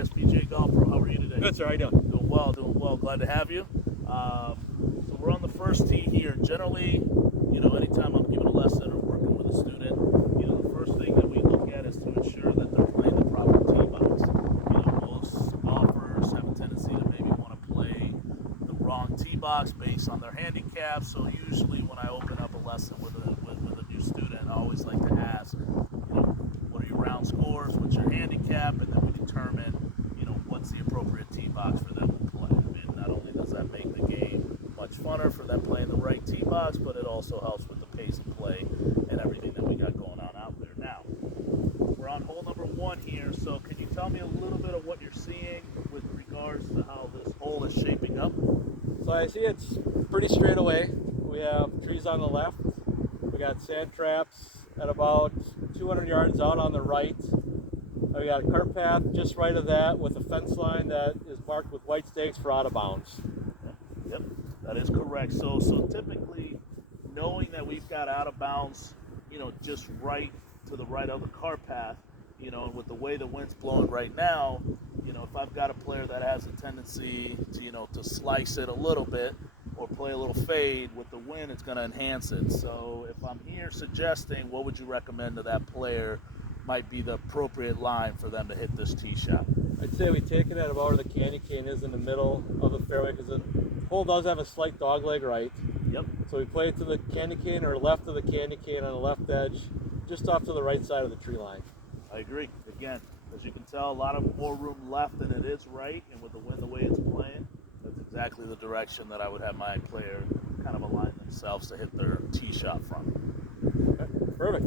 Andreas, PJ Golf Pro. How are you today? Good, sir. How you doing? Doing well, doing well. Glad to have you. So we're on the first tee here. Generally, anytime I'm giving a lesson or working with a student, the first thing that we look at is to ensure that they're playing the proper tee box. Most golfers have a tendency to maybe want to play the wrong tee box based on their handicap. So usually when I open up a lesson with a new student, I always like to ask, what are your round scores, what's your handicap, and then we determine, what's the appropriate tee box for them to play. I mean, not only does that make the game much funner for them playing the right tee box, but it also helps with the pace of play and everything that we got going on out there. Now, we're on hole number 1 here, so can you tell me a little bit of what you're seeing with regards to how this hole is shaping up? So I see it's pretty straight away. We have trees on the left. We got sand traps at about 200 yards out on the right. We got a cart path just right of that with a fence line that is marked with white stakes for out of bounds. Yep, that is correct. So typically, knowing that we've got out of bounds, just right to the right of the cart path, and with the way the wind's blowing right now, if I've got a player that has a tendency to slice it a little bit or play a little fade with the wind, it's going to enhance it. So if I'm here suggesting, what would you recommend to that player might be the appropriate line for them to hit this tee shot? I'd say we take it at about where the candy cane is in the middle of the fairway, because the hole does have a slight dog leg right. Yep. So we play it to the candy cane or left of the candy cane on the left edge, just off to the right side of the tree line. I agree. Again, as you can tell, a lot of more room left than it is right, and with the wind the way it's playing, that's exactly the direction that I would have my player kind of align themselves to hit their tee shot from. Okay, perfect.